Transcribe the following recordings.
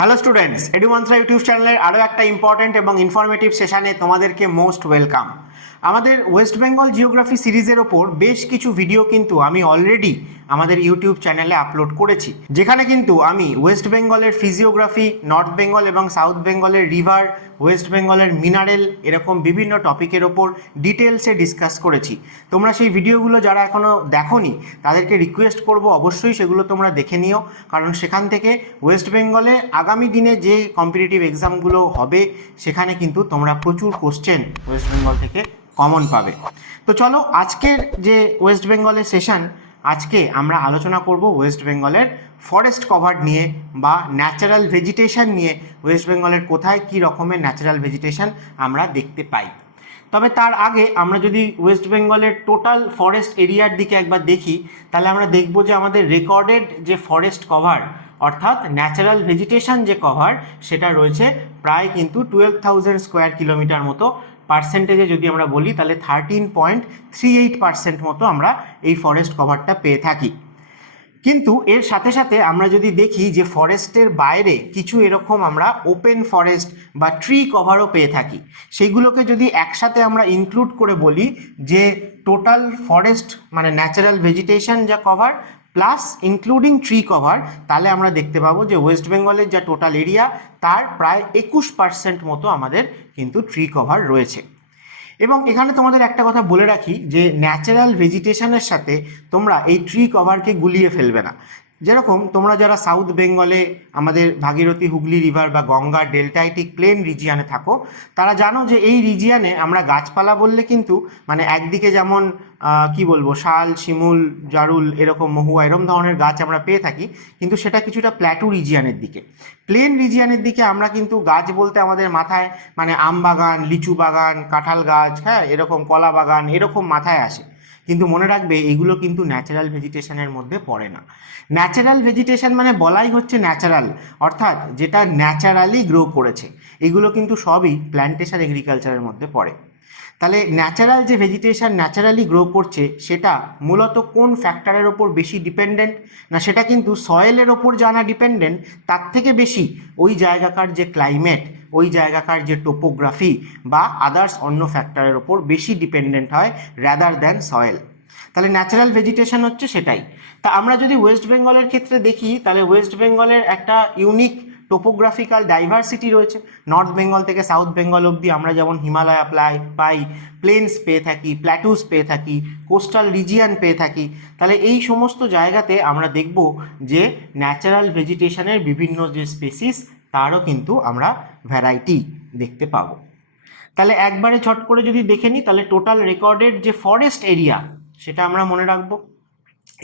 Hello students, এডুমন্ত্রা YouTube চ্যানেলের আরও একটা ইম্পর্টেন্ট এবং ইনফরমেটিভ সেশনে তোমাদেরকে মোস্ট ওয়েলকাম। আমাদের ওয়েস্ট বেঙ্গল জিওগ্রাফি সিরিজের ওপর বেশ কিছু ভিডিও কিন্তু আমি অলরেডি আমাদের ইউটিউব চ্যানেলে আপলোড করেছি, যেখানে কিন্তু আমি ওয়েস্ট বেঙ্গলের ফিজিওগ্রাফি, নর্থ বেঙ্গল এবং সাউথ বেঙ্গলের রিভার, ওয়েস্ট বেঙ্গলের মিনারেল, এরকম বিভিন্ন টপিকের ওপর ডিটেলসে ডিসকাস করেছি। তোমরা সেই ভিডিওগুলো যারা এখনও দেখোনি তাদেরকে রিকোয়েস্ট করব অবশ্যই সেগুলো তোমরা দেখে নিও, কারণ সেখান থেকে ওয়েস্ট বেঙ্গলে আগামী দিনে যে কম্পিটিটিভ এক্সামগুলো হবে সেখানে কিন্তু তোমরা প্রচুর কোশ্চেন ওয়েস্ট বেঙ্গল থেকে কমন পাবে। তো চলো, আজকের যে ওয়েস্ট বেঙ্গলের সেশন, আজকে আমরা আলোচনা করব ওয়েস্ট বেঙ্গলের ফরেস্ট কভার নিয়ে বা ন্যাচারাল ভেজিটেশন নিয়ে। ওয়েস্ট বেঙ্গলের কোথায় কী রকমের ন্যাচারাল ভেজিটেশন আমরা দেখতে পাই। তবে তার আগে আমরা যদি ওয়েস্ট বেঙ্গলের টোটাল ফরেস্ট এরিয়ার দিকে একবার দেখি, তাহলে আমরা দেখব যে আমাদের রেকর্ডেড যে ফরেস্ট কভার অর্থাৎ ন্যাচারাল ভেজিটেশন যে কভার, সেটা রয়েছে প্রায় কিন্তু 12,000 স্কোয়ার কিলোমিটার মতো। পার্সেন্টেজে যদি আমরা বলি তাহলে 13.38% মতো আমরা এই ফরেস্ট কভারটা পেয়ে থাকি। কিন্তু এর সাথে সাথে আমরা যদি দেখি যে ফরেস্টের বাইরে কিছু এরকম আমরা ওপেন ফরেস্ট বা ট্রি কভারও পেয়ে থাকি, সেইগুলোকে যদি একসাথে আমরা ইনক্লুড করে বলি যে টোটাল ফরেস্ট মানে ন্যাচারাল ভেজিটেশন যা cover plus including tree cover, তাহলে আমরা দেখতে পাবো যে ওয়েস্ট বেঙ্গলের যা টোটাল এরিয়া তার প্রায় 21% মতো আমাদের কিন্তু ট্রি কভার রয়েছে। এবং এখানে তোমাদের একটা কথা বলে রাখি যে ন্যাচারাল ভেজিটেশনের সাথে তোমরা এই ট্রি কভারকে গুলিয়ে ফেলবে না। যেরকম তোমরা যারা সাউথ বেঙ্গলে আমাদের ভাগীরথী, হুগলি রিভার বা গঙ্গা ডেল্টাইটিক প্লেন রিজিয়ানে থাকো, তারা জানো যে এই রিজিয়ানে আমরা গাছপালা বললে কিন্তু মানে একদিকে যেমন কি বলবো, শাল, শিমুল, জারুল, এরকম মহুয়া, এরকম ধরনের গাছ আমরা পেয়ে থাকি, কিন্তু সেটা কিছুটা প্ল্যাটু রিজিয়ানের দিকে। প্লেন রিজিয়ানের দিকে আমরা কিন্তু গাছ বলতে আমাদের মাথায় মানে আম বাগান, লিচু বাগান, কাঁঠাল গাছ, হ্যাঁ, এরকম কলা বাগান, এরকম মাথায় আসে। কিন্তু মনে রাখবে এগুলো কিন্তু ন্যাচারাল ভেজিটেশনের মধ্যে পড়ে না। ন্যাচারাল ভেজিটেশন মানে বলাই হচ্ছে ন্যাচারাল, অর্থাৎ যেটা ন্যাচারালি গ্রো করেছে। এগুলো কিন্তু সবই প্ল্যান্টেশন এগ্রিকালচারের মধ্যে পড়ে। তাহলে ন্যাচারাল যে ভেজিটেশন ন্যাচারালি গ্রো করছে সেটা মূলত কোন ফ্যাক্টরের ওপর বেশি ডিপেন্ডেন্ট না, সেটা কিন্তু সয়েলের ওপর জানা ডিপেন্ডেন্ট, তার থেকে বেশি ওই জায়গাকার যে ক্লাইমেট, ওই জায়গাকার যে টোপোগ্রাফি বা আদার্স অন্য ফ্যাক্টরের ওপর বেশি ডিপেন্ডেন্ট হয় রাদার দ্যান সয়েল। তাহলে ন্যাচারাল ভেজিটেশন হচ্ছে সেটাই। তা আমরা যদি ওয়েস্ট বেঙ্গলের ক্ষেত্রে দেখি, তাহলে ওয়েস্ট বেঙ্গলের একটা ইউনিক টোপোগ্রাফিক্যাল ডাইভার্সিটি রয়েছে। নর্থ বেঙ্গল থেকে সাউথ বেঙ্গল অবধি আমরা যেমন হিমালয়া পাই, প্লেন্স পেয়ে থাকি, প্ল্যাটুস পেয়ে থাকি, কোস্টাল রিজিয়ান পেয়ে থাকি। তাহলে এই সমস্ত জায়গাতে আমরা দেখব যে ন্যাচারাল ভেজিটেশনের বিভিন্ন যে স্পেসিস তারও কিন্তু আমরা ভ্যারাইটি দেখতে পাবো। তাহলে একবারে ছট করে যদি দেখে নিই, তাহলে টোটাল রেকর্ডেড যে ফরেস্ট এরিয়া সেটা আমরা মনে রাখবো।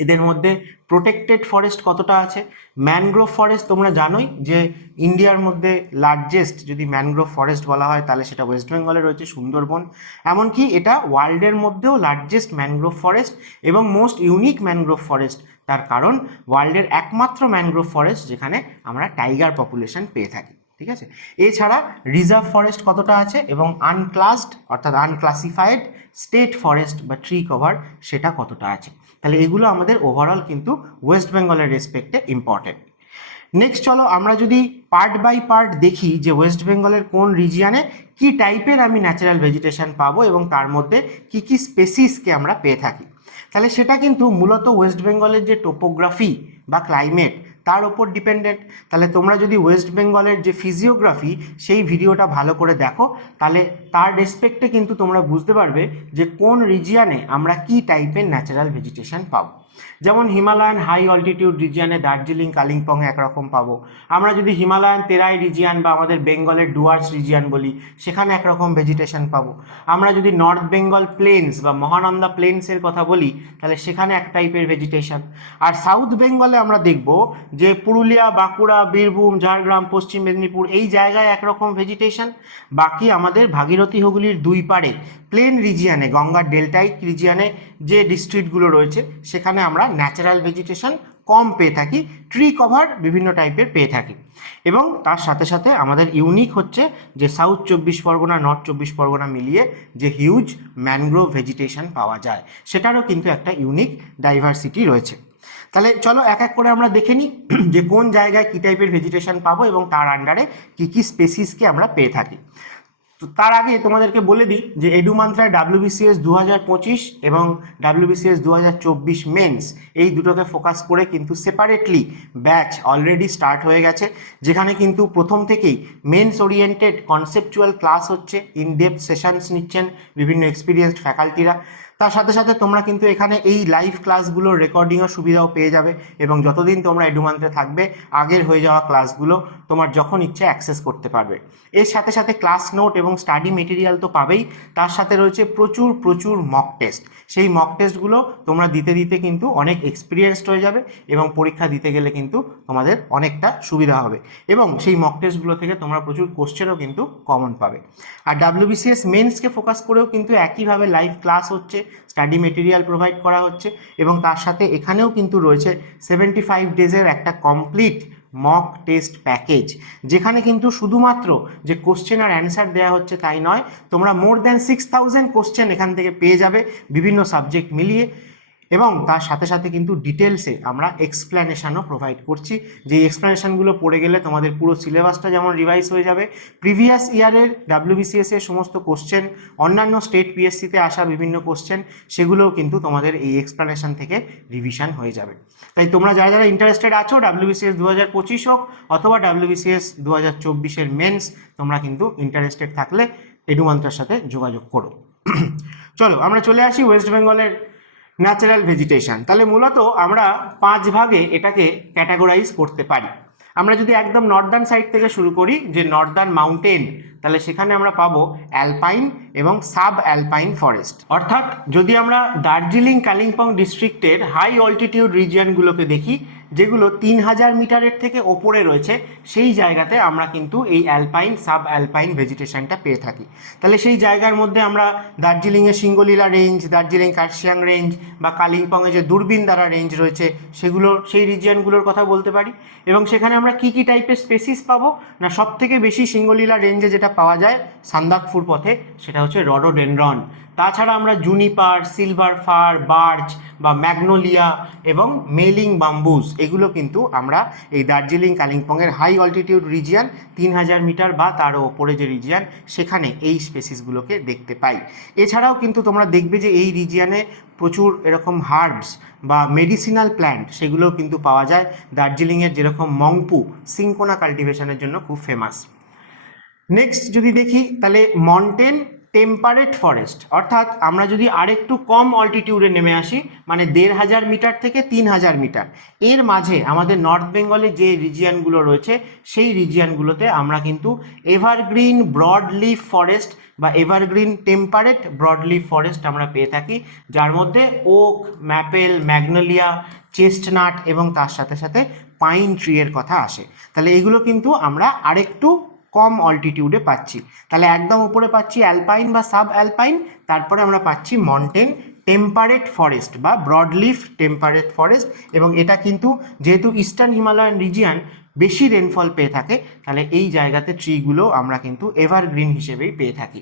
এদের মধ্যে প্রোটেক্টেড ফরেস্ট কতটা আছে। ম্যানগ্রোভ ফরেস্ট তোমরা জানোই যে ইন্ডিয়ার মধ্যে লার্জেস্ট যদি ম্যানগ্রোভ ফরেস্ট বলা হয় তাহলে সেটা ওয়েস্ট বেঙ্গলে রয়েছে, সুন্দরবন। এমনকি এটা ওয়ার্ল্ডের মধ্যেও লার্জেস্ট ম্যানগ্রোভ ফরেস্ট এবং মোস্ট ইউনিক ম্যানগ্রোভ ফরেস্ট, তার কারণ ওয়ার্ল্ডের একমাত্র ম্যানগ্রোভ ফরেস্ট যেখানে আমরা টাইগার পপুলেশন পেয়ে থাকি। ঠিক আছে, এছাড়া রিজার্ভ ফরেস্ট কতটা আছে এবং আনক্লাসড অর্থাৎ আনক্লাসিফাইড স্টেট ফরেস্ট বা ট্রি কভার সেটা কতটা আছে। তাহলে এগুলো আমাদের ওভারঅল কিন্তু ওয়েস্ট বেঙ্গলের রেসপেক্টে ইম্পর্টেন্ট। নেক্সট চলো আমরা যদি পার্ট বাই পার্ট দেখি যে ওয়েস্ট বেঙ্গলের কোন রিজিয়ানে কি টাইপের আমি ন্যাচারাল ভেজিটেশন পাবো এবং তার মধ্যে কি কি স্পেসিসকে আমরা পেয়ে থাকি। তাহলে সেটা কিন্তু মূলত ওয়েস্ট বেঙ্গলের যে টোপোগ্রাফি বা ক্লাইমেট তার ওপর ডিপেন্ডেন্ট। তাহলে তোমরা যদি ওয়েস্ট বেঙ্গলের যে ফিজিওগ্রাফি সেই ভিডিওটা ভালো করে দেখো, তাহলে তার রেসপেক্টে কিন্তু তোমরা বুঝতে পারবে যে কোন রিজিয়ানে আমরা কি টাইপের ন্যাচারাল ভেজিটেশন পাবো। যেমন হিমালয়ান হাই অল্টিটিউড রিজিয়ানে দার্জিলিং, কালিম্পং একরকম পাবো। আমরা যদি হিমালয়ান তেরাই রিজিয়ান বা আমাদের বেঙ্গলের ডুয়ার্স রিজিয়ান বলি, সেখানে একরকম ভেজিটেশন পাবো। আমরা যদি নর্থ বেঙ্গল প্লেন্স বা মহানন্দা প্লেন্সের কথা বলি, তাহলে সেখানে এক টাইপের ভেজিটেশন। আর সাউথ বেঙ্গলে আমরা দেখব যে পুরুলিয়া, বাঁকুড়া, বীরভূম, ঝাড়গ্রাম, পশ্চিম মেদিনীপুর এই জায়গায় একরকম ভেজিটেশন। বাকি আমাদের ভাগীরথী, হুগলির দুই পাড়ে প্লেন রিজিয়ানে, গঙ্গার ডেল্টাইক রিজিয়ানে যে ডিস্ট্রিক্টগুলো রয়েছে সেখানে আমরা ন্যাচারাল ভেজিটেশন কম পেয়ে থাকি, ট্রি কভার বিভিন্ন টাইপের পেয়ে থাকি। এবং তার সাথে সাথে আমাদের ইউনিক হচ্ছে যে সাউথ 24 পরগনা, নর্থ 24 পরগনা মিলিয়ে যে হিউজ ম্যানগ্রোভ ভেজিটেশন পাওয়া যায়, সেটারও কিন্তু একটা ইউনিক ডাইভার্সিটি রয়েছে। তাহলে চলো এক এক করে আমরা দেখে নিই যে কোন জায়গায় কী টাইপের ভেজিটেশন পাবো এবং তার আন্ডারে কী কী স্পেসিসকে আমরা পেয়ে থাকি। তো তার আগে তোমাদেরকে বলে দিই যে এডুমান্ত্রায় WBCS 2025 এবং WBCS 2024 মেন্স এই দুটোকে ফোকাস করে কিন্তু সেপারেটলি ব্যাচ অলরেডি স্টার্ট হয়ে গেছে, যেখানে কিন্তু প্রথম থেকেই মেন্স ওরিয়েন্টেড কনসেপচুয়াল ক্লাস হচ্ছে, ইন ডেপথ সেশনস নিচ্ছেন বিভিন্ন এক্সপিরিয়েন্সড ফ্যাকাল্টিরা। তার সাথে সাথে তোমরা কিন্তু এখানে এই লাইভ ক্লাসগুলোর রেকর্ডিংয়ের সুবিধাও পেয়ে যাবে এবং যতদিন তোমরা এডুমান্ত্রে থাকবে আগের হয়ে যাওয়া ক্লাসগুলো তোমার যখন ইচ্ছে অ্যাক্সেস করতে পারবে। এর সাথে সাথে ক্লাস নোট এবং স্টাডি মেটেরিয়াল তো পাবেই, তার সাথে রয়েছে প্রচুর প্রচুর মক টেস্ট। সেই মক টেস্টগুলো তোমরা দিতে দিতে কিন্তু অনেক এক্সপিরিয়েন্সড হয়ে যাবে এবং পরীক্ষা দিতে গেলে কিন্তু তোমাদের অনেকটা সুবিধা হবে এবং সেই মক টেস্টগুলো থেকে তোমরা প্রচুর কোশ্চেনও কিন্তু কমন পাবে। আর WBCS মেন্সকে ফোকাস করেও কিন্তু একইভাবে লাইভ ক্লাস হচ্ছে, স্টাডি মেটেরিয়াল প্রোভাইড করা হচ্ছে এবং তার সাথে এখানেও কিন্তু রয়েছে 75 ডেজের একটা কমপ্লিট মক টেস্ট প্যাকেজ, যেখানে কিন্তু শুধুমাত্র যে কোশ্চেন আর অ্যান্সার দেওয়া হচ্ছে তাই নয়, তোমরা মোর দ্যান 6000 কোশ্চেন এখান থেকে পেয়ে যাবে বিভিন্ন সাবজেক্ট মিলিয়ে এবং তার সাথে সাথে কিন্তু ডিটেলসে আমরা এক্সপ্লেনেশনও প্রোভাইড করছি, যে এক্সপ্লেনেশনগুলো পড়ে গেলে তোমাদের পুরো সিলেবাসটা যেমন রিভাইজ হয়ে যাবে, প্রিভিয়াস ইয়ারের WBCS এর সমস্ত কোশ্চেন, অন্যান্য স্টেট PSCতে আসা বিভিন্ন কোশ্চেন, সেগুলোও কিন্তু তোমাদের এই এক্সপ্লেনেশন থেকে রিভিশন হয়ে যাবে। তাই তোমরা যারা যারা ইন্টারেস্টেড আছো WBCS 2025 হোক অথবা WBCS 2024 মেন্স, তোমরা কিন্তু ইন্টারেস্টেড থাকলে এডুমান্ত্রার সাথে যোগাযোগ করো। চলো আমরা চলে আসি ওয়েস্ট বেঙ্গলের ন্যাচারাল ভেজিটেশন। তাহলে মূলত আমরা 5 ভাগে এটাকে ক্যাটাগরাইজ করতে পারি। আমরা যদি একদম নর্দার্ন সাইড থেকে শুরু করি, যে নর্দার্ন মাউন্টেন, তাহলে সেখানে আমরা পাবো অ্যালপাইন এবং সাব অ্যালপাইন ফরেস্ট। অর্থাৎ যদি আমরা দার্জিলিং কালিম্পং ডিস্ট্রিক্টের হাই অল্টিটিউড রিজিয়নগুলোকে দেখি, যেগুলো 3000 মিটারের থেকে ওপরে রয়েছে, সেই জায়গাতে আমরা কিন্তু এই অ্যালপাইন সাব অ্যালপাইন ভেজিটেশনটা পেয়ে থাকি। তাহলে সেই জায়গার মধ্যে আমরা দার্জিলিংয়ে সিঙ্গলীলা রেঞ্জ, দার্জিলিং কার্শিয়াং রেঞ্জ বা কালিম্পংয়ে যে দূরবীন দ্বারা রেঞ্জ রয়েছে সেগুলো, সেই রিজিয়নগুলোর কথা বলতে পারি। এবং সেখানে আমরা কী কী টাইপের স্পেসিস পাবো না, সব থেকে বেশি সিঙ্গলীলা রেঞ্জে যেটা পাওয়া যায় সান্দাকফুর পথে, সেটা হচ্ছে রডোডেনড্রন। তাছাড়া আমরা জুনিপার, সিলভার ফার, বার্চ বা ম্যাগনোলিয়া এবং মেলিং বাম্বুস, এগুলো কিন্তু আমরা এই দার্জিলিং কালিম্পংয়ের হাই অল্টিটিউড রিজিয়ান 3000 মিটার বা তারও ওপরে যে রিজিয়ান, সেখানে এই স্পেসিসগুলোকে দেখতে পাই। এছাড়াও কিন্তু তোমরা দেখবে যে এই রিজিয়ানে প্রচুর এরকম হার্বস বা মেডিসিনাল প্ল্যান্ট, সেগুলোও কিন্তু পাওয়া যায়। দার্জিলিংয়ের যেরকম মংপু সিংকোনা কাল্টিভেশনের জন্য খুব ফেমাস। নেক্সট যদি দেখি, তাহলে মন্টেন টেম্পারেট ফরেস্ট, অর্থাৎ আমরা যদি আরেকটু কম অল্টিটিউডে নেমে আসি, মানে 1500 মিটার থেকে 3000 মিটার, এর মাঝে আমাদের নর্থ বেঙ্গলে যে রিজিয়ানগুলো রয়েছে, সেই রিজিয়ানগুলোতে আমরা কিন্তু এভারগ্রিন ব্রডলিফ ফরেস্ট বা এভারগ্রিন টেম্পারেট ব্রডলিফ ফরেস্ট আমরা পেয়ে থাকি, যার মধ্যে ওক, ম্যাপেল, ম্যাগনোলিয়া, চেস্টনাট এবং তার সাথে সাথে পাইন ট্রি এর কথা আসে। তাহলে এগুলো কিন্তু আমরা আরেকটু কম অল্টিটিউডে পাচ্ছি। তাহলে একদম উপরে পাচ্ছি অ্যালপাইন বা সাব অ্যালপাইন, তারপরে আমরা পাচ্ছি মন্টেন টেম্পারেট ফরেস্ট বা ব্রডলিফ টেম্পারেট ফরেস্ট। এবং এটা কিন্তু যেহেতু ইস্টার্ন হিমালয়ান রিজিয়ান বেশি রেনফল পেয়ে থাকে, তাহলে এই জায়গাতে ট্রিগুলো আমরা কিন্তু এভারগ্রিন হিসেবেই পেয়ে থাকি।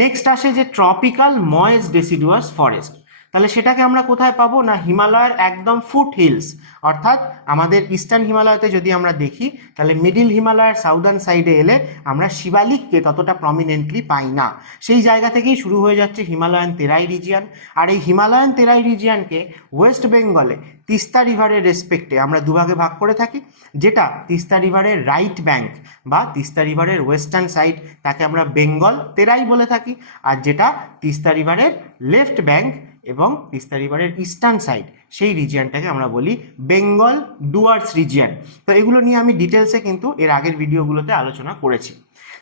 নেক্সট আসে যে ট্রপিক্যাল ময়েস্ট ডেসিডুয়াস ফরেস্ট। তাহলে সেটাকে আমরা কোথায় পাবো না, হিমালয়ের একদম ফুট হিলস, অর্থাৎ আমাদের ইস্টার্ন হিমালয়তে যদি আমরা দেখি, তাহলে মিডিল হিমালয়ের সাউদার্ন সাইডে এলে আমরা শিবালিককে ততটা প্রমিনেন্টলি পাই না। সেই জায়গা থেকেই শুরু হয়ে যাচ্ছে হিমালয়ান তেরাই রিজিয়ান। আর এই হিমালয়ান তেরাই রিজিয়ানকে ওয়েস্ট বেঙ্গলে তিস্তা রিভারের রেসপেক্টে আমরা দুভাগে ভাগ করে থাকি, যেটা তিস্তা রিভারের রাইট ব্যাঙ্ক বা তিস্তা রিভারের ওয়েস্টার্ন সাইড, তাকে আমরা বেঙ্গল তেরাই বলে থাকি, আর যেটা তিস্তা রিভারের লেফট ব্যাঙ্ক এবং তিস্তা রিভারের ইস্টার্ন সাইড, সেই রিজিয়ানটাকে আমরা বলি বেঙ্গল ডুয়ার্স রিজিয়ান। তো এগুলো নিয়ে আমি ডিটেলসে কিন্তু এর আগের ভিডিওগুলোতে আলোচনা করেছি।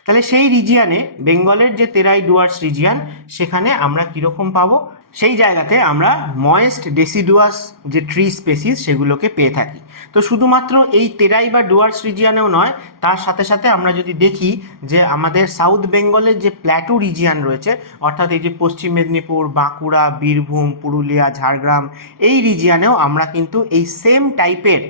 তাহলে সেই রিজিয়ানে বেঙ্গলের যে তেরাই ডুয়ার্স রিজিয়ান, সেখানে আমরা কীরকম পাবো, সেই জায়গাতে আমরা ময়েস্ট ডেসিডুয়াস যে ট্রি স্পেসিস সেগুলোকে পেয়ে থাকি। তো শুধুমাত্র এই তেরাই বা ডুয়ার্স রিজিয়ানেও নয়, তার সাথে সাথে আমরা যদি দেখি যে আমাদের সাউথ বেঙ্গলের যে প্ল্যাটু রিজিয়ান রয়েছে, অর্থাৎ এই যে পশ্চিম মেদিনীপুর, বাঁকুড়া, বীরভূম, পুরুলিয়া, ঝাড়গ্রাম, এই রিজিয়ানেও আমরা কিন্তু এই সেম টাইপের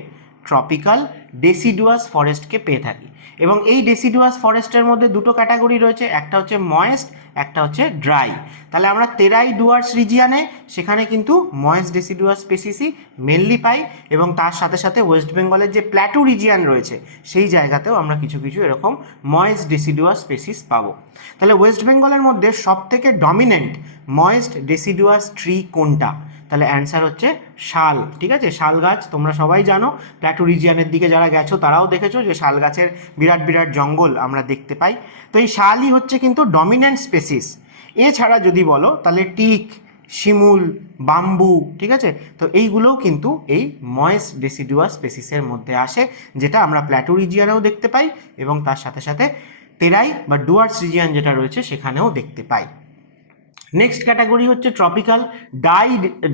ট্রপিক্যাল ডেসিডুয়াস ফরেস্টকে পেয়ে থাকি। এবং এই ডেসিডুয়াস ফরেস্টের মধ্যে দুটো ক্যাটাগরি রয়েছে, একটা হচ্ছে ময়েস্ট, একটা হচ্ছে ড্রাই। তাহলে আমরা তেরাই ডুয়ার্স রিজিয়ানে সেখানে কিন্তু ময়েস্ট ডেসিডুয়াস স্পেসিসই মেনলি পাই, এবং তার সাথে সাথে ওয়েস্ট বেঙ্গলের যে প্ল্যাটু রিজিয়ান রয়েছে সেই জায়গাতেও আমরা কিছু কিছু এরকম ময়েস্ট ডেসিডুয়াস স্পেসিস পাবো। তাহলে ওয়েস্ট বেঙ্গলের মধ্যে সবথেকে ডমিনেন্ট ময়েস্ট ডেসিডুয়াস ট্রি কোনটা? তাহলে অ্যান্সার হচ্ছে শাল। ঠিক আছে, শাল গাছ তোমরা সবাই জানো, প্ল্যাটু রিজিয়ানের দিকে যারা গেছো তারাও দেখেছো যে শাল গাছের বিরাট বিরাট জঙ্গল আমরা দেখতে পাই। তো এই শালই হচ্ছে কিন্তু ডমিনেন্ট স্পেসিস। এছাড়া যদি বলো তাহলে টিক, শিমুল, বাম্বু, ঠিক আছে, তো এইগুলোও কিন্তু এই ময়েস্ট ডেসিডুয়াস স্পেসিসের মধ্যে আসে, যেটা আমরা প্ল্যাটু রিজিয়ানেও দেখতে পাই এবং তার সাথে সাথে তেরাই বা ডুয়ার্স রিজিয়ান যেটা রয়েছে সেখানেও দেখতে পাই। নেক্সট ক্যাটাগরি হচ্ছে ট্রপিক্যাল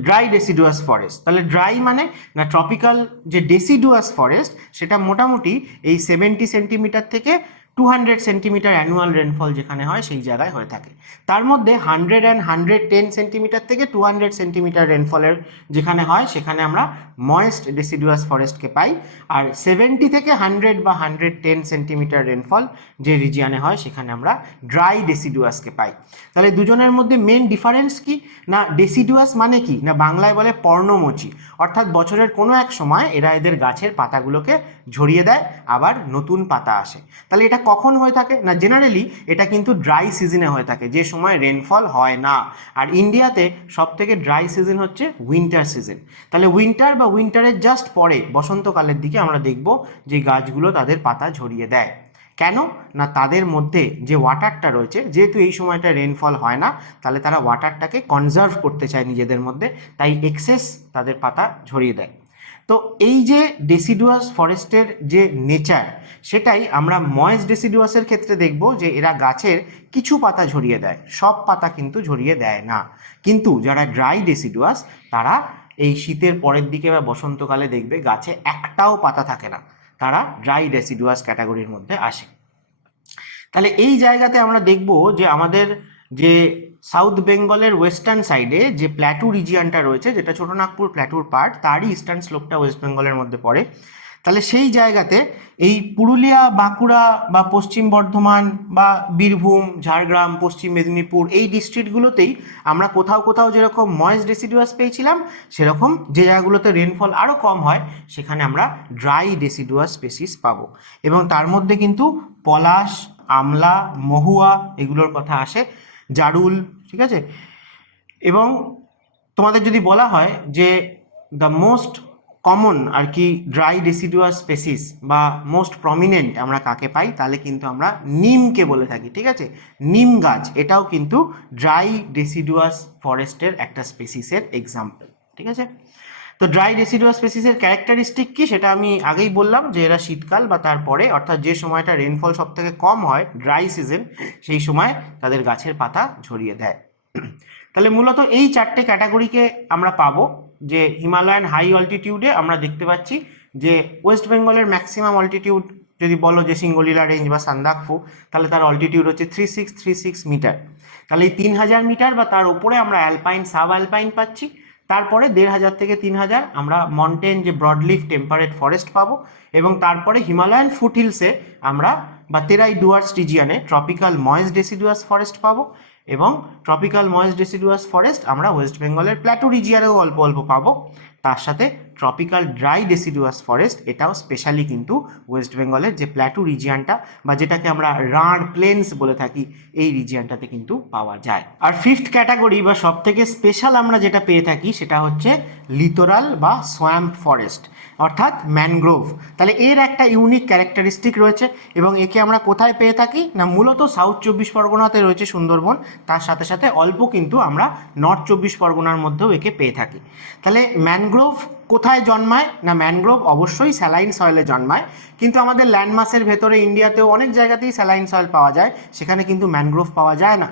ড্রাই ডেসিডুয়াস ফরেস্ট। তাহলে ড্রাই মানে না, ট্রপিক্যাল যে ডেসিডুয়াস ফরেস্ট সেটা মোটামুটি এই 70 সেন্টিমিটার থেকে 200 সেন্টিমিটার অ্যানুয়াল রেনফল যেখানে হয় সেই জায়গায় হয়ে থাকে। তার মধ্যে 110 সেন্টিমিটার থেকে 200 সেন্টিমিটার রেনফলের যেখানে হয় সেখানে আমরা ময়েস্ট ডেসিডুয়াস ফরেস্টকে পাই। আর 70 থেকে 100 বা 110 সেন্টিমিটার রেনফল যে রিজিয়ানে হয় সেখানে আমরা ড্রাই ডেসিডুয়াসকে পাই। তাহলে দুজনের মধ্যে মেন ডিফারেন্স কি না, ডেসিডুয়াস মানে কি না, বাংলায় বলে পর্ণমোচী, অর্থাৎ বছরের কোনো এক সময় এরা এদের গাছের পাতাগুলোকে ঝরিয়ে দেয়, আবার নতুন পাতা আসে। তাহলে এটা কখন হয়ে থাকে না, জেনারেলি এটা কিন্তু ড্রাই সিজনে হয়ে থাকে, যে সময় রেনফল হয় না। আর ইন্ডিয়াতে সবথেকে ড্রাই সিজন হচ্ছে উইন্টার সিজন। তাহলে উইন্টার বা উইন্টারের জাস্ট পরে বসন্তকালের দিকে আমরা দেখব যে গাছগুলো তাদের পাতা ঝরিয়ে দেয়। কেন না, তাদের মধ্যে যে ওয়াটারটা রয়েছে, যেহেতু এই সময়টা রেনফল হয় না, তাহলে তারা ওয়াটারটাকে কনজার্ভ করতে চায় নিজেদের মধ্যে, তাই এক্সেস তাদের পাতা ঝরিয়ে দেয়। তো এই যে ডেসিডুয়াস ফরেস্টের যে নেচার, সেটাই আমরা ময়েস্ট ডেসিডুয়াসের ক্ষেত্রে দেখব যে এরা গাছের কিছু পাতা ঝরিয়ে দেয়, সব পাতা কিন্তু ঝরিয়ে দেয় না। কিন্তু যারা ড্রাই ডেসিডুয়াস তারা এই শীতের পরের দিকে বা বসন্তকালে দেখবে গাছে একটাও পাতা থাকে না, তারা ড্রাই ডেসিডুয়াস ক্যাটাগরির মধ্যে আসে। তাহলে এই জায়গাতে আমরা দেখব যে আমাদের যে সাউথ বেঙ্গলের ওয়েস্টার্ন সাইডে যে প্ল্যাটু রিজিয়ানটা রয়েছে, যেটা ছোটনাগপুর প্ল্যাটুর পার্ট, তারই ইস্টার্ন স্লোপটা ওয়েস্ট বেঙ্গলের মধ্যে পড়ে। তাহলে সেই জায়গাতে এই পুরুলিয়া, বাঁকুড়া বা পশ্চিম বর্ধমান বা বীরভূম, ঝাড়গ্রাম, পশ্চিম মেদিনীপুর এই ডিস্ট্রিক্টগুলোতেই আমরা কোথাও কোথাও যেরকম ময়েস্ট ডেসিডুয়াস পেয়েছিলাম, সেরকম যে জায়গাগুলোতে রেনফল আরও কম হয় সেখানে আমরা ড্রাই ডেসিডুয়াস স্পেসিস পাবো। এবং তার মধ্যে কিন্তু পলাশ, আমলা, মহুয়া এগুলোর কথা আসে, জারুল, ঠিক আছে। এবং তোমাদের যদি বলা হয় যে দ্য মোস্ট কমন আর কি ড্রাই ডেসিডুয়াস স্পেসিস বা মোস্ট প্রমিনেন্ট আমরা কাকে পাই, তাহলে কিন্তু আমরা নিমকে বলে থাকি। ঠিক আছে, নিম গাছ এটাও কিন্তু ড্রাই ডেসিডুয়াস ফরেস্টের একটা স্পেসিসের এক্সাম্পল। ঠিক আছে, তো ড্রাই ডেসিডুয়াস স্পেসিসের ক্যারেক্টারিস্টিক কি সেটা আমি আগেই বললাম, যে এরা শীতকাল বা তারপরে, অর্থাৎ যে সময়টা রেনফল সব থেকে কম হয় ড্রাই সিজন, সেই সময় তাদের গাছের পাতা ঝরিয়ে দেয়। তাহলে মূলত এই চারটে ক্যাটাগরিকে আমরা পাবো। যে হিমালয়ান হাই অল্টিটিউডে আমরা দেখতে পাচ্ছি যে ওয়েস্ট বেঙ্গলের ম্যাক্সিমাম অল্টিটিউড যদি বলো যে সিঙ্গলিলা রেঞ্জ বা সান্দাকফু, তাহলে তার অল্টিটিউড হচ্ছে 3636 মিটার। তাহলে এই 3000 মিটার বা তার উপরে আমরা অ্যালপাইন, সাব অ্যালপাইন পাচ্ছি। তারপরে 1500 থেকে 3000 আমরা মন্টেন যে ব্রডলিফ টেম্পারেট ফরেস্ট পাবো। এবং তারপরে হিমালয়ান ফুটহিলসে আমরা বা তেরাই ডুয়ার্স রিজিয়ানে ট্রপিক্যাল ময়েস্ট ডেসিডুয়াস ফরেস্ট পাবো। এবং ট্রপিক্যাল ময়েস্ট ডেসিডুয়াস ফরেস্ট আমরা ওয়েস্ট বেঙ্গলের প্ল্যাটু রিজিয়ানেও অল্প অল্প পাবো। তার সাথে ট্রপিক্যাল ড্রাই ডেসিডুয়াস ফরেস্ট এটাও স্পেশালি কিন্তু ওয়েস্ট বেঙ্গলের যে প্ল্যাটু রিজিয়ানটা বা যেটাকে আমরা রাঢ় প্লেন্স বলে থাকি, এই রিজিয়ানটাতে কিন্তু পাওয়া যায়। আর ফিফথ ক্যাটাগরি বা সব থেকে স্পেশাল আমরা যেটা পেয়ে থাকি সেটা হচ্ছে লিটোরাল বা সোয়াম্প ফরেস্ট, অর্থাৎ ম্যানগ্রোভ। তাহলে এর একটা ইউনিক ক্যারেক্টারিস্টিক রয়েছে এবং একে আমরা কোথায় পেয়ে থাকি না, মূলত সাউথ 24 পরগনাতে রয়েছে সুন্দরবন, তার সাথে সাথে অল্প কিন্তু আমরা নর্থ 24 পরগনার মধ্যেও একে পেয়ে থাকি। তাহলে ম্যানগ্রোভ কোথায় জন্মায় না, ম্যানগ্রোভ অবশ্যই স্যালাইন সয়েলে জন্মায়, কিন্তু আমাদের ল্যান্ডমাসের ভেতরে ইন্ডিয়াতেও অনেক জায়গাতেই স্যালাইন সয়েল পাওয়া যায়, সেখানে কিন্তু ম্যানগ্রোভ পাওয়া যায় না।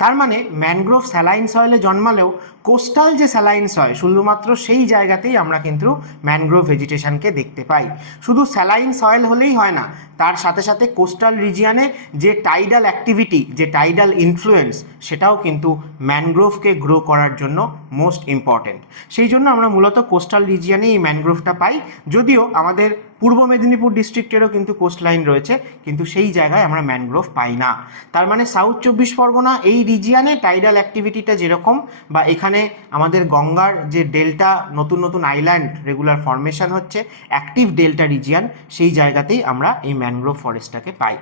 তার মানে ম্যানগ্রোভ স্যালাইন সয়েলে জন্মালেও কোস্টাল যে স্যালাইন সয়েল, শুধুমাত্র সেই জায়গাতেই আমরা কিন্তু ম্যানগ্রোভ ভেজিটেশনকে দেখতে পাই। শুধু স্যালাইন সয়েল হলেই হয় না, তার সাথে সাথে কোস্টাল রিজিয়ানে যে টাইডাল অ্যাক্টিভিটি, যে টাইডাল ইনফ্লুয়েন্স, সেটাও কিন্তু ম্যানগ্রোভকে গ্রো করার জন্য মোস্ট ইম্পর্টেন্ট। সেই জন্য আমরা মূলত কোস্টাল রিজিয়ানে এই ম্যানগ্রোভটা পাই। যদিও আমাদের পূর্ব মেদিনীপুর ডিস্ট্রিক্টেরও কিন্তু কোস্ট লাইন রয়েছে, কিন্তু সেই জায়গায় আমরা ম্যানগ্রোভ পাই না। তার মানে সাউথ 24 পরগনা এই রিজিয়ানে টাইডাল অ্যাক্টিভিটিটা যেরকম, বা এখানে আমাদের গঙ্গার যে ডেল্টা নতুন নতুন আইল্যান্ড রেগুলার ফর্মেশন হচ্ছে, অ্যাক্টিভ ডেল্টা রিজিয়ান, সেই জায়গাতেই আমরা এই ম্যানগ্রোভ ফরেস্টটাকে পাই।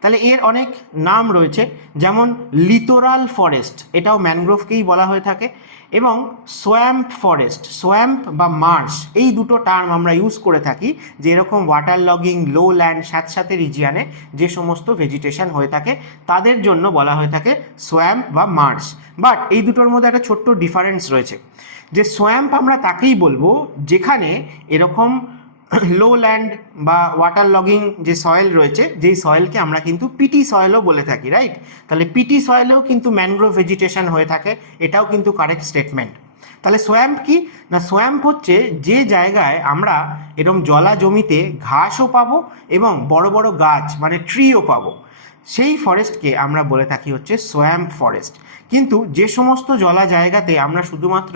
তাহলে এর অনেক নাম রয়েছে, যেমন লিটোরাল ফরেস্ট, এটাও ম্যানগ্রোভকেই বলা হয়ে থাকে, এবং সোয়াম্প ফরেস্ট, সোয়াম্প বা মার্শ, এই দুটো টার্ম আমরা ইউজ করে থাকি যে এরকম ওয়াটার লগিং, লো ল্যান্ড, স্যাঁতস্যাঁতে রিজিয়ানে যে সমস্ত ভেজিটেশন হয়ে থাকে তাদের জন্য বলা হয়ে থাকে সোয়াম্প বা মার্শ। বাট এই দুটোর মধ্যে একটা ছোট্ট ডিফারেন্স রয়েছে, যে সোয়াম্প আমরা তাকেই বলবো যেখানে এরকম লো ল্যান্ড বা ওয়াটার লগিং যে সয়েল রয়েছে, যেই সয়েলকে আমরা কিন্তু পিটি সয়েলও বলে থাকি, রাইট? তাহলে পিটি সয়েলেও কিন্তু ম্যানগ্রোভ ভেজিটেশন হয়ে থাকে, এটাও কিন্তু কারেক্ট স্টেটমেন্ট। তাহলে সোয়াম্প কি না, সোয়াম্প হচ্ছে যে জায়গায় আমরা এরকম জলা জমিতে ঘাসও পাবো এবং বড় বড় গাছ মানে ট্রিও পাবো, সেই ফরেস্টকে আমরা বলে থাকি হচ্ছে সোয়াম্প ফরেস্ট। কিন্তু যে সমস্ত জলা জায়গাতে আমরা শুধুমাত্র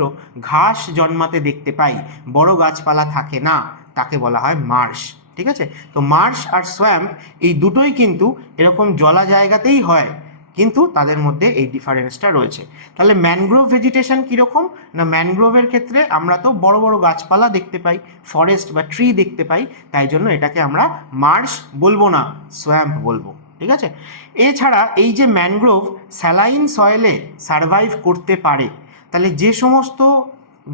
ঘাস জন্মাতে দেখতে পাই, বড় গাছপালা থাকে না, তাকে বলা হয় মার্শ। ঠিক আছে, তো মার্শ আর সোয়াম্প এই দুটোই কিন্তু এরকম জলা জায়গাতেই হয়, কিন্তু তাদের মধ্যে এই ডিফারেন্সটা রয়েছে। তাহলে ম্যানগ্রোভ ভেজিটেশন কীরকম না, ম্যানগ্রোভের ক্ষেত্রে আমরা তো বড় বড় গাছপালা দেখতে পাই, ফরেস্ট বা ট্রি দেখতে পাই, তাই জন্য এটাকে আমরা মার্শ বলবো না, সোয়াম্প বলবো। ঠিক আছে, এছাড়া এই যে ম্যানগ্রোভ স্যালাইন সয়েলে সারভাইভ করতে পারে, তাহলে যে সমস্ত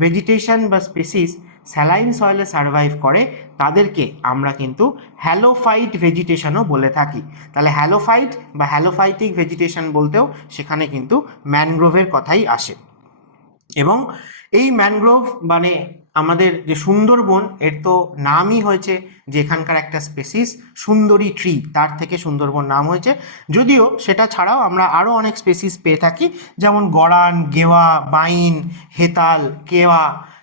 ভেজিটেশন বা স্পেসিস স্যালাইন সয়েলে সারভাইভ করে তাদেরকে আমরা কিন্তু হ্যালোফাইট ভেজিটেশনও বলে থাকি। তাহলে হ্যালোফাইট বা হ্যালোফাইটিক ভেজিটেশন বলতেও সেখানে কিন্তু ম্যানগ্রোভের কথাই আসে। এবং এই ম্যানগ্রোভ মানে আমাদের যে সুন্দরবন, এর তো নামই হয়েছে যে এখানকার একটা স্পেসিস সুন্দরী ট্রি, তার থেকে সুন্দরবন নাম হয়েছে। যদিও সেটা ছাড়াও আমরা আরও অনেক স্পেসিস পেয়ে থাকি, যেমন গড়ান, গেওয়া, বাইন, হেতাল,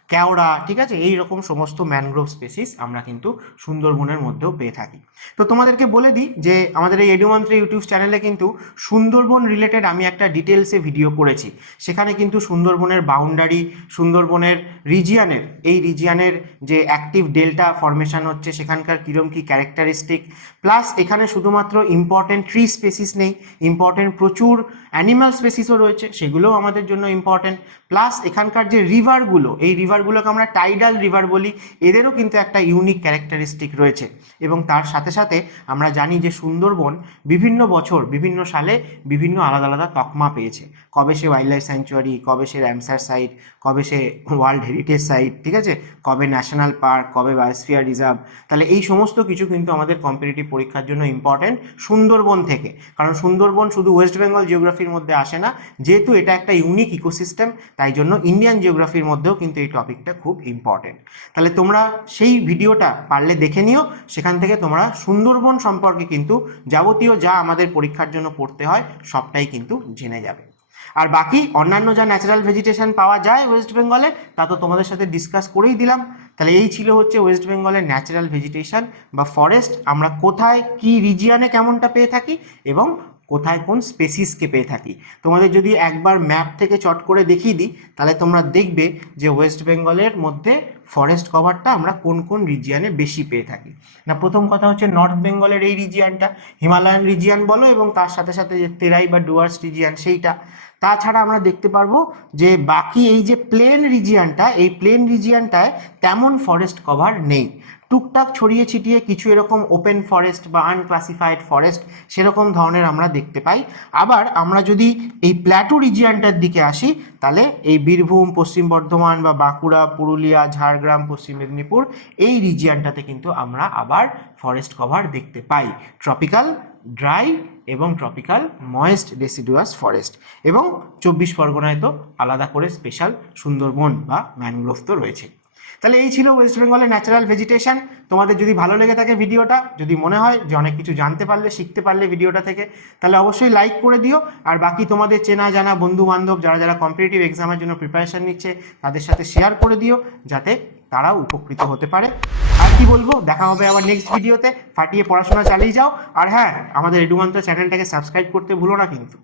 কেওড়া, ঠিক আছে, এই রকম সমস্ত ম্যানগ্রোভ স্পেসিস আমরা কিন্তু সুন্দরবনের মধ্যেও পেয়ে থাকি। তো তোমাদেরকে বলে দিই যে আমাদের এই এডুমন্ত্রে ইউটিউব চ্যানেলে কিন্তু সুন্দরবন রিলেটেড আমি একটা ডিটেলসে ভিডিও করেছি, সেখানে কিন্তু সুন্দরবনের বাউন্ডারি, সুন্দরবনের রিজিয়ানের, এই রিজিয়ানের যে অ্যাক্টিভ ডেল্টা ফর্মেশন হচ্ছে সেখানকার কীরকম কী ক্যারেক্টারিস্টিক, প্লাস এখানে শুধুমাত্র ইম্পর্টেন্ট ট্রি স্পেসিস নেই, ইম্পর্টেন্ট প্রচুর অ্যানিমাল স্পেসিসও রয়েছে, সেগুলোও আমাদের জন্য ইম্পর্টেন্ট। প্লাস এখানকার যে রিভারগুলো, এই রিভারগুলোকে আমরা টাইডাল রিভার বলি, এদেরও কিন্তু একটা ইউনিক ক্যারেক্টারিস্টিক রয়েছে। এবং তার সাথে সাথে আমরা জানি যে সুন্দরবন বিভিন্ন বছর বিভিন্ন সালে বিভিন্ন আলাদা আলাদা তকমা পেয়েছে, কবে সে ওয়াইল্ড লাইফ স্যাংচুয়ারি, কবে সে র্যামসার সাইট, কবে সে ওয়ার্ল্ড হেরিটেজ সাইট, ঠিক আছে, কবে ন্যাশনাল পার্ক, কবে বায়োস্ফিয়ার রিজার্ভ। তাহলে এই সমস্ত কিছু কিন্তু আমাদের কম্পিটিটিভ পরীক্ষার জন্য ইম্পর্টেন্ট সুন্দরবন থেকে, কারণ সুন্দরবন শুধু ওয়েস্ট বেঙ্গল জিওগ্রাফির মধ্যে আসে না, যেহেতু এটা একটা ইউনিক ইকোসিস্টেম, তাই জন্য ইন্ডিয়ান জিওগ্রাফির মধ্যেও কিন্তু এই টপিকটা খুব ইম্পর্টেন্ট। তাহলে তোমরা সেই ভিডিওটা পারলে দেখে নিও, সেখান থেকে তোমরা সুন্দরবন সম্পর্কে কিন্তু যাবতীয় যা আমাদের পরীক্ষার জন্য পড়তে হয় সবটাই কিন্তু জেনে যাবে। আর বাকি অন্যান্য যা ন্যাচারাল ভেজিটেশন পাওয়া যায় ওয়েস্ট বেঙ্গলে, তা তো তোমাদের সাথে ডিসকাস করেই দিলাম। তাহলে এই ছিল হচ্ছে ওয়েস্ট বেঙ্গলের ন্যাচারাল ভেজিটেশন বা ফরেস্ট, আমরা কোথায় কি রিজিয়ানে কেমনটা পেয়ে থাকি এবং কোথায় কোন স্পেসিসকে পেয়ে থাকি। তোমাদের যদি একবার ম্যাপ থেকে চট করে দেখিয়ে দিই, তাহলে তোমরা দেখবে যে ওয়েস্ট বেঙ্গলের মধ্যে ফরেস্ট কভারটা আমরা কোন কোন রিজিয়ানে বেশি পেয়ে থাকি। না, প্রথম কথা হচ্ছে নর্থ বেঙ্গলের এই রিজিয়ানটা, হিমালয়ান রিজিয়ান বলো, এবং তার সাথে সাথে যে তেরাই বা ডুয়ার্স রিজিয়ান সেইটা। তাছাড়া আমরা দেখতে পারবো যে বাকি এই যে প্লেন রিজিয়ানটা, এই প্লেন রিজিয়ানটায় তেমন ফরেস্ট কভার নেই, টুকটাক ছড়িয়ে ছিটিয়ে কিছু এরকম ওপেন ফরেস্ট বা আনক্লাসিফাইড ফরেস্ট সেরকম ধরনের আমরা দেখতে পাই। আবার আমরা যদি এই প্ল্যাটো রিজিয়ানটার দিকে আসি, তাহলে এই বীরভূম, পশ্চিম বর্ধমান বা বাঁকুড়া, পুরুলিয়া, ঝাড়গ্রাম, পশ্চিম মেদিনীপুর, এই রিজিয়ানটাতে কিন্তু আমরা আবার ফরেস্ট কভার দেখতে পাই, ট্রপিক্যাল ড্রাই এবং ট্রপিক্যাল ময়েস্ট ডেসিডুয়াস ফরেস্ট। এবং 24 পরগনায় তো আলাদা করে স্পেশাল সুন্দরবন বা ম্যানগ্রোভ তো রয়েছে। তাহলে এই ছিল ওয়েস্ট বেঙ্গলের ন্যাচারাল ভেজিটেশন। তোমাদের যদি ভালো লেগে থাকে ভিডিওটা, যদি মনে হয় যে অনেক কিছু জানতে পারলে, শিখতে পারলে ভিডিওটা থেকে, তাহলে অবশ্যই লাইক করে দিও। আর বাকি তোমাদের চেনা জানা বন্ধু বান্ধব যারা যারা কম্পিটিটিভ এক্সামের জন্য প্রিপারেশন নিচ্ছে তাদের সাথে শেয়ার করে দিও, যাতে তারাও উপকৃত হতে পারে। আর কি বলবো, দেখা হবে আবার নেক্সট ভিডিওতে। ফাটিয়ে পড়াশোনা চালিয়ে যাও। আর হ্যাঁ, আমাদের এডুমন্ত্র চ্যানেলটাকে সাবস্ক্রাইব করতে ভুলো না কিন্তু।